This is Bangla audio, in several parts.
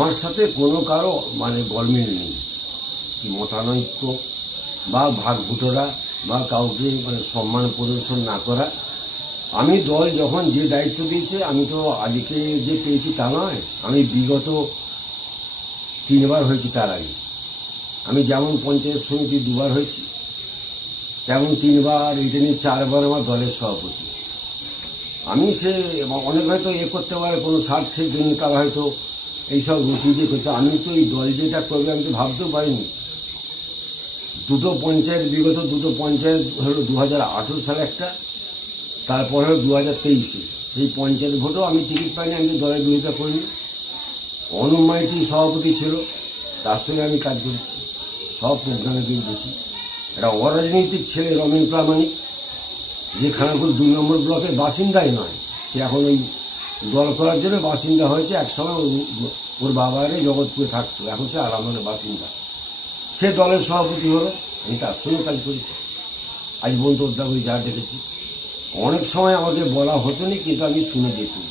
আমার সাথে কোনো কারো গলমিল নেই, কি মতানৈক্য বা ভাগভুটোরা বা কাউকে সম্মান প্রদর্শন না করা। আমি দল যখন যে দায়িত্ব দিয়েছে, আমি তো আজকে যে পেয়েছি তা নয়, আমি বিগত 3 বার হয়েছি। তার আগে আমি যেমন পঞ্চায়েত সমিতি 2 বার হয়েছি, তেমন 3 বার, এটা নিয়ে 4 বার আমার দলের সভাপতি। আমি সে অনেক হয়তো করতে পারে কোনো স্বার্থের জন্য, তারা হয়তো এইসব রুটি দিয়ে করতে। আমি তো এই দল যেটা করবে আমি তো ভাবতেও পারিনি। 2টো পঞ্চায়েত, বিগত 2টো পঞ্চায়েত হলো 2018 সালে একটা, তারপর হলো 2023-এ। সেই পঞ্চায়েত ভোটও আমি টিকিট পাইনি, আমি তো দলের বিরোধিতা করিনি। অনুপ মাইতি সভাপতি ছিল, তার সঙ্গে আমি কাজ করেছি, সব প্রোগ্রামে গিয়েছি। একটা অরাজনৈতিক ছেলে রমেন প্রামাণিক, যে খানাকুল 2 নম্বর ব্লকের বাসিন্দাই নয়, সে এখন ওই দল করার জন্য বাসিন্দা হয়েছে। একসময় ওর বাবারে জগৎপুরে থাকতো, এখন সে আরামবাগের বাসিন্দা। সে দলের সভাপতি হলো, আমি তার সঙ্গে কাজ করেছি। আজ পর্যন্ত অধ্যাপক যা দেখেছি, অনেক সময় আমাকে বলা হতো না, কিন্তু আমি শুনে যেতাম।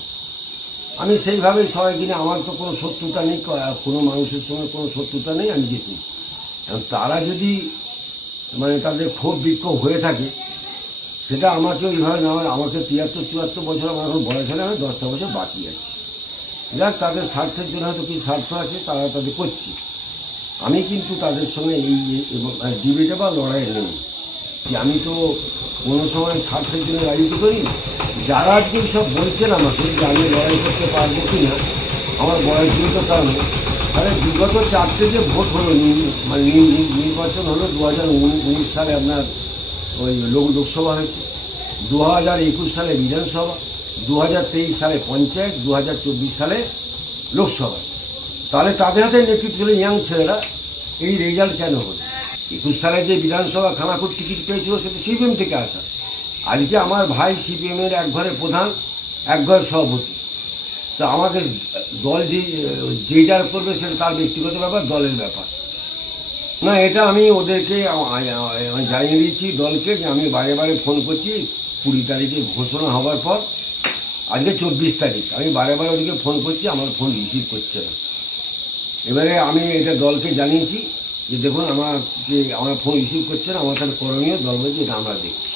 আমি সেইভাবেই সবাই কিনে, আমার তো কোনো শত্রুতা নেই, কোনো মানুষের সঙ্গে কোনো শত্রুতা নেই, আমি যেতাম। এখন তারা যদি তাদের ক্ষোভ বিক্ষোভ হয়ে থাকে, সেটা আমাকে ওইভাবে না হয়। আমাকে 73-74 বছর আমার এখন বয়স হলে, আমি 10টা বছর বাকি আছে। যাক, তাদের স্বার্থের জন্য হয়তো কিছু স্বার্থ আছে, তারা তাদের করছে। আমি কিন্তু তাদের সঙ্গে এই ডিবেটে বা লড়াইয়ে নেই। যে আমি তো কোনো সময় স্বার্থের জন্য রাজনীতি করি। যারা আজকে এইসব বলছেন আমাকে যে আমি লড়াই করতে পারবো কি না, আমার বয়সজনিত কারণে, তাহলে বিগত 4টে যে ভোট হলো, নির্বাচন হলো 2019 সালে আপনার ওই লোকসভা হয়েছে, 2021 সালে বিধানসভা, 2023 সালে পঞ্চায়েত, 2024 সালে লোকসভা। তাহলে তাদের হাতে নেতৃত্ব ছিল ইয়াং ছেলেরা। এই রেজাল্ট কেন হলো? 21 সালে যে বিধানসভা খানাকুল টিকিট পেয়েছিল, সেটা সিপিএম থেকে আসা। আজকে আমার ভাই সিপিএমের এক ঘরের প্রধান, এক ঘরের সভাপতি। তো আমাকে দল যে যার করবে, সেটা তার ব্যক্তিগত ব্যাপার, দলের ব্যাপার না। এটা আমি ওদেরকে জানিয়ে দিয়েছি দলকে, যে আমি বারে বারে ফোন করছি। 20 তারিখে ঘোষণা হওয়ার পর, আজকে 24 তারিখ, আমি বারে বারে ওদেরকে ফোন করছি, আমার ফোন রিসিভ করছে না। এবারে আমি এটা দলকে জানিয়েছি যে দেখুন, আমার ফোন রিসিভ করছে না, আমার তাহলে করণীয়। দল বলছে এটা আমরা দেখছি।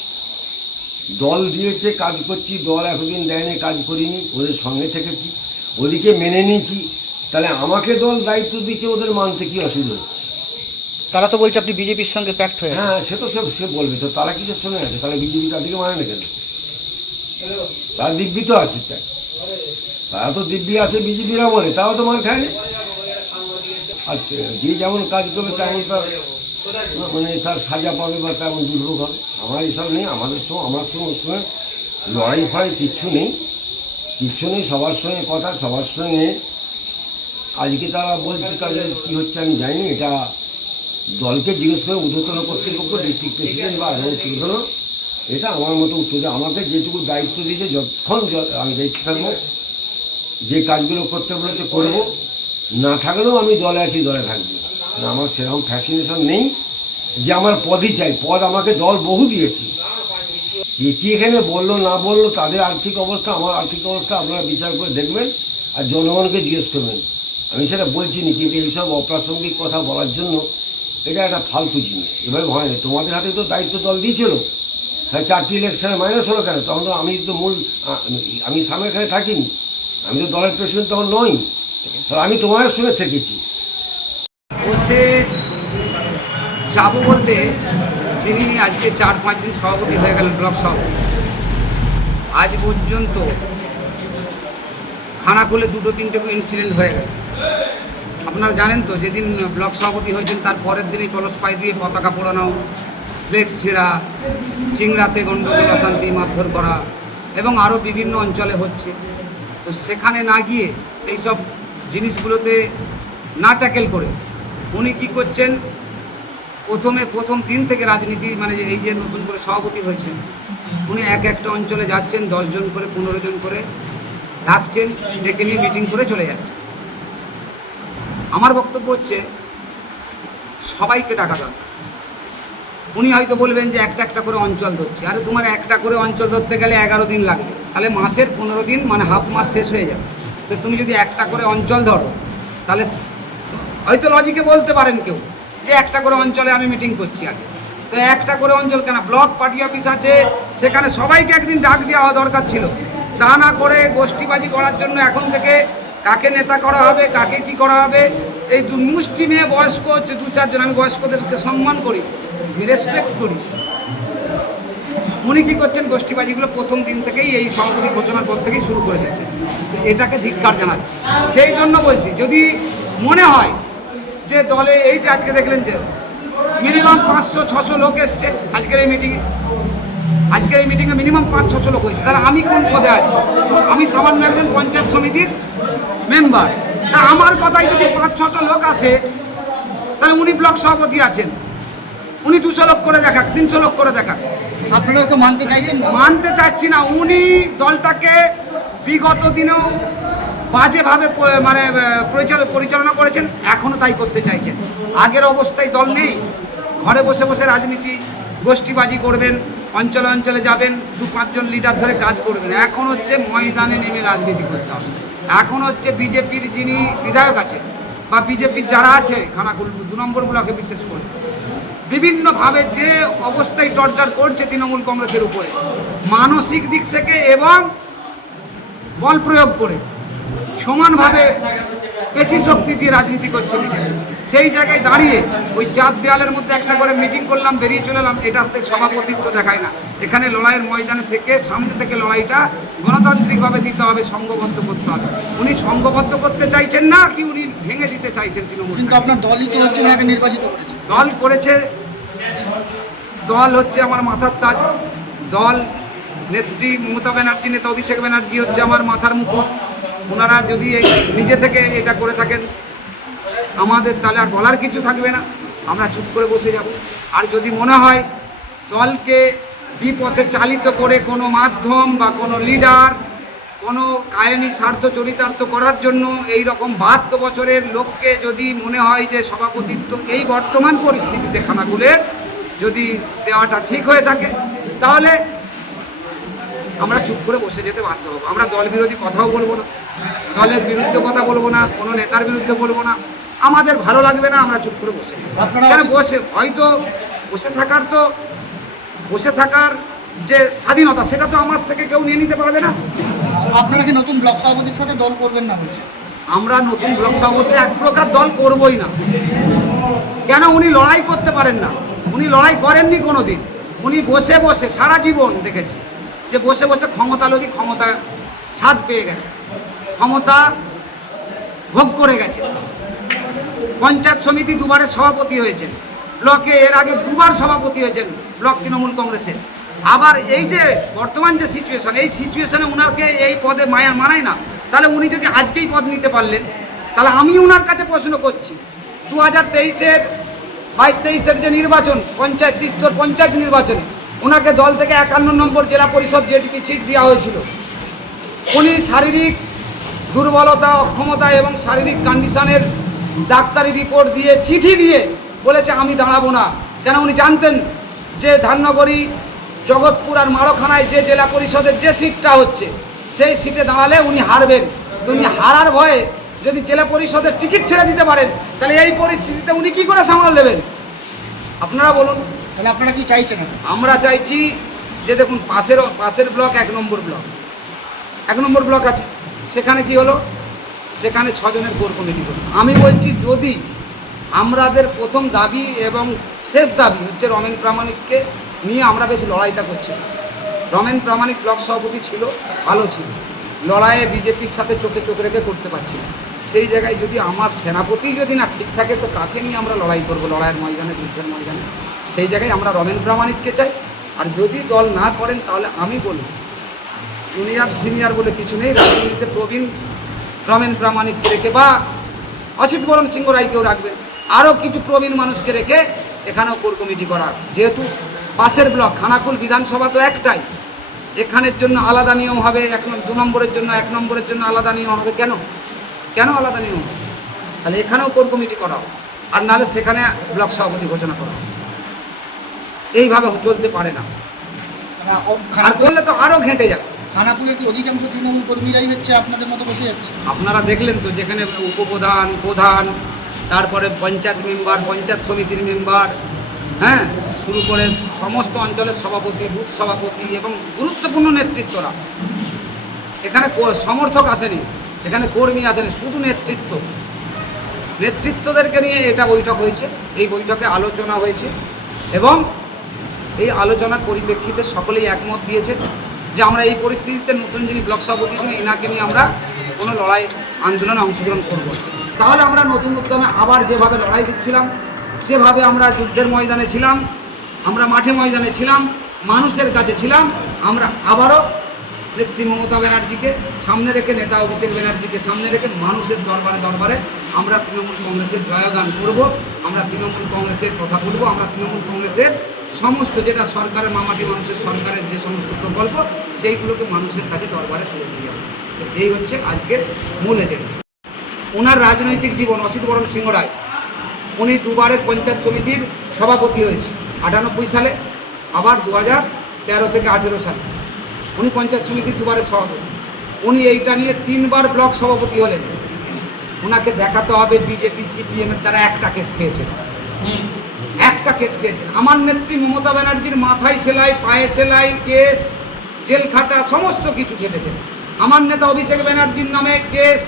দল দিয়েছে, কাজ করছি। দল এতদিন দেয়নি, কাজ করিনি, ওদের সঙ্গে থেকেছি, ওদিকে মেনে নিয়েছি। তাহলে আমাকে দল দায়িত্ব দিচ্ছে, ওদের মানতে কি অসুবিধা হচ্ছে? তারা তো বলছে আপনি বিজেপির সঙ্গে প্যাক্ট হয়ে আছেন। হ্যাঁ, সে তো সে বলবে তো, তারা কিসের সঙ্গে আছে? তাহলে বিজেপি তাদেরকে মানে না কেন? তার দিব্যি তো আছে, তারা তো দিব্যি আছে, বিজেপিরা বলে, তাও তো মার খায়নি। আচ্ছা, যে যেমন কাজ করবে তেমন তার তার সাজা পাবে বা তেমন দুর্ভোগ হবে। আমার এসব নেই, আমার সঙ্গে ওর সঙ্গে লড়াই ফড়াই কিচ্ছু নেই। সবার সঙ্গে কথা, সবার সঙ্গে। আজকে তারা বলছে, তাদের কী হচ্ছে আমি জানি। এটা দলকে জিজ্ঞেস করে ঊর্ধ্বতন কর্তৃপক্ষ, ডিস্ট্রিক্ট প্রেসিডেন্ট বা আরও ঊর্ধ্বতন, এটা আমার মতো উত্তর দেয়। আমাকে যেটুকু দায়িত্ব দিয়েছে, যতক্ষণ আমি দায়িত্ব থাকবো, যে কাজগুলো করতে বলেছে করবো। না থাকলেও আমি দলে আছি, দলে থাকবো। আমার সেরকম ফ্যাসিনেশন নেই যে আমার পদই চাই। পদ আমাকে দল বহু দিয়েছে। কি এখানে বললো না বললো, তাদের আর্থিক অবস্থা, আমার আর্থিক অবস্থা আপনারা বিচার করে দেখবেন, আর জনগণকে জিজ্ঞেস করবেন। আমি সেটা বলছি না, কিন্তু এইসব অপ্রাসঙ্গিক কথা বলার জন্য এটা একটা ফালতু জিনিস। এভাবে হয় না। তোমাদের হাতে তো দায়িত্ব দল দিয়েছিল, তাই 4টি ইলেকশনে মাইনাস হলো কেন? তখন তো আমি সামনে এখানে থাকিনি, আমি তো দলের প্রেসিডেন্ট তখন নই। তাহলে আমি তোমাদের সঙ্গে থেকেছি। বসে যাবো বলতে, যিনি আজকে 4-5 দিন সভাপতি হয়ে গেলেন, ব্লক সভাপতি, আজ পর্যন্ত খানাকুলে 2-3টে ইনসিডেন্ট হয়ে গেল। আপনারা জানেন তো, যেদিন ব্লক সভাপতি হয়েছেন তার পরের দিনই কলসপাই দিয়ে পতাকা পোড়ানো, ফ্লেক্স ছেঁড়া, চিংড়াতে গণ্ডগোল, অশান্তি, মারধর করা, এবং আরও বিভিন্ন অঞ্চলে হচ্ছে। তো সেখানে না গিয়ে, সেই সব জিনিসগুলোতে না ট্যাকেল করে উনি কী করছেন, প্রথম দিন থেকে রাজনীতি, এই যে নতুন করে সভাপতি হয়েছেন, উনি একটা অঞ্চলে যাচ্ছেন, 10 জন করে 15 জন করে ডাকছেন, ডেকে নিয়ে মিটিং করে চলে যাচ্ছেন। আমার বক্তব্য হচ্ছে, সবাইকে ডাকা দরকার। উনি হয়তো বলবেন যে একটা করে অঞ্চল ধরছে। আরে তোমার একটা করে অঞ্চল ধরতে গেলে 11 দিন লাগবে, তাহলে মাসের 15 দিন, হাফ মাস শেষ হয়ে যাবে। তো তুমি যদি একটা করে অঞ্চল ধরো, তাহলে হয়তো লজিকে বলতে পারেন কেউ যে একটা করে অঞ্চলে আমি মিটিং করছি আগে, তো একটা করে অঞ্চল কেন, ব্লক পার্টি অফিস আছে, সেখানে সবাইকে একদিন ডাক দেওয়া দরকার ছিল। তা না করে গোষ্ঠীবাজি করার জন্য এখন থেকে কাকে নেতা করা হবে, কাকে কি করা হবে, এই মুষ্টি মেয়ে বয়স্ক হচ্ছে 2-4 জন, আমি বয়স্কদেরকে সম্মান করি, আমি রেসপেক্ট করি। উনি কী করছেন, গোষ্ঠীবাজিগুলো প্রথম দিন থেকেই এই সভাপতি ঘোষণার পর থেকেই শুরু করে দিয়েছেন। এটাকে ধিক্কার জানাচ্ছি। সেই জন্য বলছি, যদি মনে হয় যে দলে এই যে আজকে দেখলেন যে মিনিমাম 500-600 লোক এসছে আজকের এই মিটিংয়ে মিনিমাম 500-600 লোক হয়েছে, তাহলে আমি কোন পদে আছি? আমি সামান্য একজন পঞ্চায়েত সমিতির মেম্বার। তা আমার কথায় যদি 500-600 লোক আসে, তাহলে উনি ব্লক সভাপতি আছেন, উনি 200 লোক করে দেখাক, 300 লোক করে দেখাক। আপনারা তো মানতে চাইছেন না? মানতে চাচ্ছি না। উনি দলটাকে বিগত দিনেও বাজেভাবে মানে পরিচালনা করেছেন, এখনও তাই করতে চাইছেন। আগের অবস্থায় দল নেই, ঘরে বসে বসে রাজনীতি, গোষ্ঠীবাজি করবেন, অঞ্চলে অঞ্চলে যাবেন, 2-5 জন লিডার ধরে কাজ করবেন। এখন হচ্ছে ময়দানে নেমে রাজনীতি করতে হবে। এখন হচ্ছে বিজেপির যিনি বিধায়ক আছে বা বিজেপির যারা আছে খানাকুল 2 নম্বর ব্লকে বিশেষ করে বিভিন্নভাবে যে অবস্থায় টর্চার করছে তৃণমূল কংগ্রেসের উপরে, মানসিক দিক থেকে এবং বল প্রয়োগ করে সমানভাবে বেশি শক্তি দিয়ে রাজনীতি করছে বিজেপি। সেই জায়গায় দাঁড়িয়ে ওই 4 দেয়ালের মধ্যে একটা করে মিটিং করলাম, বেরিয়ে চলে এলাম, এটাতে সভাপতিত্ব দেখায় না। এখানে লড়াইয়ের ময়দানে থেকে সামনে থেকে লড়াইটা গণতান্ত্রিকভাবে দিতে হবে, সংঘবদ্ধ করতে হবে। উনি সংঘবদ্ধ করতে চাইছেন না কি উনি ভেঙে দিতে চাইছেন তৃণমূল? কিন্তু আপনার দলই তো হচ্ছে না, আগে নির্বাচিত করেছে। দল করেছে, দল হচ্ছে আমার মাথার তাজ, দল নেত্রী মমতা ব্যানার্জি, নেতা অভিষেক ব্যানার্জি হচ্ছে আমার মাথার মুকুট। ওনারা যদি নিজে থেকে এটা করে থাকেন আমাদের, তাহলে আর বলার কিছু থাকবে না, আমরা চুপ করে বসে যাব। আর যদি মনে হয় দলকে বিপথে চালিত করে কোনো মাধ্যম বা কোনো লিডার কোনো কায়েমি স্বার্থ চরিতার্থ করার জন্য এই রকম 72 বছরের লোককে যদি মনে হয় যে সভাপতিত্ব এই বর্তমান পরিস্থিতিতে খানাকুলের যদি দেওয়াটা ঠিক হয়ে থাকে, তাহলে আমরা চুপ করে বসে যেতে বাধ্য হবো। আমরা দল বিরোধী কথাও বলবো না, দলের বিরুদ্ধে কথা বলবো না, কোনো নেতার বিরুদ্ধে বলবো না। আমাদের ভালো লাগবে না, আমরা চুপ করে বসে যাবো। কেন বসে, হয়তো বসে থাকার যে স্বাধীনতা সেটা তো আমার থেকে কেউ নিয়ে নিতে পারবে না। আপনারা কি নতুন ব্লক সভাপতির সাথে দল করবেন না বলছে? আমরা নতুন ব্লক সভাপতি এক প্রকার দল করবই না। কেন? উনি লড়াই করতে পারেন না, উনি লড়াই করেননি কোনো দিন। উনি বসে বসে সারা জীবন দেখেছি যে বসে বসে ক্ষমতা লোভী, ক্ষমতা স্বাদ পেয়ে গেছে, ক্ষমতা ভোগ করে গেছে। পঞ্চায়েত সমিতি 2বারের সভাপতি হয়েছেন, ব্লকে এর আগে 2বার সভাপতি হয়েছেন ব্লক তৃণমূল কংগ্রেসের। আবার এই যে বর্তমান যে সিচুয়েশন, এই সিচুয়েশনে উনাকে এই পদে মানায় না। তাহলে উনি যদি আজকেই পদ নিতে পারলেন, তাহলে আমি উনার কাছে প্রশ্ন করছি 2023-এর 22-23-এর যে নির্বাচন, পঞ্চায়েত স্তর পঞ্চায়েত নির্বাচনে ওনাকে দল থেকে 51 নম্বর জেলা পরিষদ জেডিপি সিট দেওয়া হয়েছিল। উনি শারীরিক দুর্বলতা, অক্ষমতা এবং শারীরিক কন্ডিশনের ডাক্তারি রিপোর্ট দিয়ে, চিঠি দিয়ে বলেছে আমি দাঁড়াবো না। কেন? উনি জানতেন যে ধাননগরী, জগৎপুর আর মারখানায় যে জেলা পরিষদের যে সিটটা হচ্ছে সেই সিটে দাঁড়ালে উনি হারবেন। উনি হারার ভয়ে যদি জেলা পরিষদের টিকিট ছেড়ে দিতে পারেন, তাহলে এই পরিস্থিতিতে উনি কী করে সামাল দেবেন আপনারা বলুন। তাহলে আপনারা কি চাইছেন? আমরা চাইছি যে দেখুন পাশের ব্লক 1 নম্বর ব্লক আছে, সেখানে কি হলো, সেখানে 6 জনের কোর কমিটি হলো। আমি বলছি যদি আমাদের প্রথম দাবি এবং শেষ দাবি হচ্ছে রমেন প্রামাণিককে নিয়ে আমরা বেশি লড়াইটা করছি। রমেন প্রামাণিক ব্লক সভাপতি ছিল, ভালো ছিল, লড়াইয়ে বিজেপির সাথে চোখে চোখ রেখে করতে পারছি না। সেই জায়গায় যদি আমার সেনাপতি যদি না ঠিক থাকে, তো কাকে নিয়ে আমরা লড়াই করবো লড়াইয়ের ময়দানে, যুদ্ধের ময়দানে? সেই জায়গায় আমরা রমেন প্রামাণিককে চাই। আর যদি দল না করেন, তাহলে আমি বলব জুনিয়র সিনিয়র বলে কিছু নেই, রাজনীতিতে প্রবীণ রমেন প্রামাণিককে রেখে বা অচিত বরণ সিংহ রায়কেও রাখবেন, আরও কিছু প্রবীণ মানুষকে রেখে এখানেও কোর কমিটি করা। যেহেতু পাশের ব্লক খানাকুল বিধানসভা তো একটাই, এখানের জন্য আলাদা নিয়ম হবে, 2 নম্বরের জন্য 1 নম্বরের জন্য আলাদা নিয়ম হবে। কেন আলাদা নিয়ম হবে? তাহলে এখানেও কোর কমিটি করা হোক, আর নাহলে সেখানে ব্লক সভাপতি ঘোষণা করা হোক। এইভাবে চলতে পারে না, আর করলে তো আরও ঘেঁটে যাবে। খানাপুরে কি অধিকাংশ তৃণমূল কর্মীরাই হচ্ছে আপনাদের মতো বসে যাচ্ছে? আপনারা দেখলেন তো যেখানে উপপ্রধান, প্রধান, তারপরে পঞ্চায়েত মেম্বার, পঞ্চায়েত সমিতির মেম্বার, হ্যাঁ, শুরু করে সমস্ত অঞ্চলের সভাপতি, বুথ সভাপতি এবং গুরুত্বপূর্ণ নেতৃত্বরা, এখানে সমর্থক আসেনি, এখানে কর্মী আসেনি, শুধু নেতৃত্বদেরকে নিয়ে এটা বৈঠক হয়েছে। এই বৈঠকে আলোচনা হয়েছে এবং এই আলোচনার পরিপ্রেক্ষিতে সকলেই একমত দিয়েছে যে আমরা এই পরিস্থিতিতে নতুন যিনি ব্লক সভাপতি তিনি এনাকে নিয়ে আমরা কোনো লড়াই আন্দোলনে অংশগ্রহণ করব না। তাহলে আমরা নতুন উদ্যমে আবার যেভাবে লড়াই দিচ্ছিলাম, যেভাবে আমরা যুদ্ধের ময়দানে ছিলাম, আমরা মাঠে ময়দানে ছিলাম, মানুষের কাছে ছিলাম, আমরা আবারও নেত্রী মমতা ব্যানার্জিকে সামনে রেখে, নেতা অভিষেক ব্যানার্জিকে সামনে রেখে মানুষের দরবারে আমরা তৃণমূল কংগ্রেসের জয়গান করব, আমরা তৃণমূল কংগ্রেসের কথা বলবো, আমরা তৃণমূল কংগ্রেসের সমস্ত যেটা সরকারের মামাটি মানুষের সরকারের যে সমস্ত প্রকল্প সেইগুলোকে মানুষের কাছে দরবারে তুলে দিয়ে যাবো। তো এই হচ্ছে আজকের মূল এজেন্ডা। ওনার রাজনৈতিক জীবন অসিত বরণ সিংহ রায়, উনি দুবারের পঞ্চায়েত সমিতির সভাপতি হয়েছে, 98 সালে, আবার 2013 থেকে 18 সালে উনি পঞ্চায়েত সমিতির দুবারের সভাপতি। উনি এইটা নিয়ে 3 বার ব্লক সভাপতি হলেন। ওনাকে দেখাতে হবে বিজেপি সিপিএমের দ্বারা একটা কেস খেয়েছেন। আমার নেত্রী মমতা ব্যানার্জির মাথায় সেলাই, পায়ে সেলাই, কেস, জেল খাটা সমস্ত কিছু কেটেছেন। আমার নেতা অভিষেক ব্যানার্জির নামে কেস,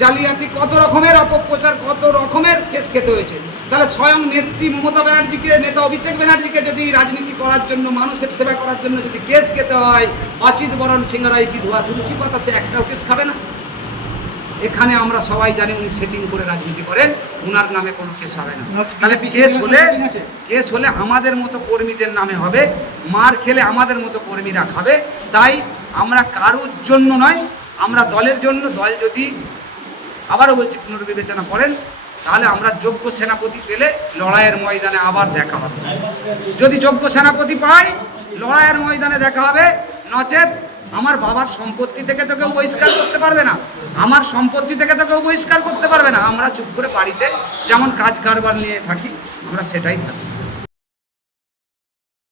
জালিয়াতি, কত রকমের অপপ্রচার, কত রকমের কেস খেতে হয়েছে। তাহলে স্বয়ং নেত্রী মমতা ব্যানার্জিকে, নেতা অভিষেক ব্যানার্জিকে যদি রাজনীতি করার জন্য, মানুষের সেবা করার জন্য যদি কেস খেতে হয়, অসিত বরণ সিংহ রায় কি ধোয়া তুলসী পাতা, সে একটাও কেস খাবে না? এখানে আমরা সবাই জানি উনি সেটিং করে রাজনীতি করেন, উনার নামে কোনো কেস হবে না। তাহলে কেস হলে আমাদের মতো কর্মীদের নামে হবে, মার খেলে আমাদের মতো কর্মীরা খাবে। তাই আমরা কারোর জন্য নয়, আমরা দলের জন্য। দল যদি, আবারও বলছি, পুনর্বিবেচনা করেন, তাহলে আমরা যোগ্য সেনাপতি পেলে লড়াইয়ের ময়দানে আবার দেখা হবে। যদি যোগ্য সেনাপতি পাই, লড়াইয়ের ময়দানে দেখা হবে। নচেত আমার বাবার সম্পত্তি থেকে তো কেউ বহিষ্কার করতে পারবে না, আমার সম্পত্তি থেকে তো কেউ বহিষ্কার করতে পারবে না। আমরা চুপ করে বাড়িতে যেমন কাজ কারবার নিয়ে থাকি, আমরা সেটাই থাকি।